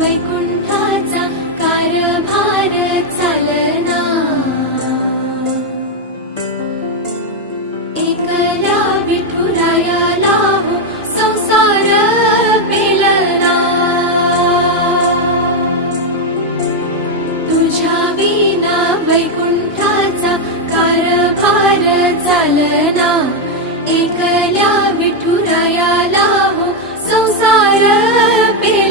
वैकुंठाचा कारभार चालना। एकल्या विठुरायाला हो संसार पेलना। तुझ्या विना वैकुंठाचा कारभार चालना। एकल्या विठुरायाला हो संसार पेलना।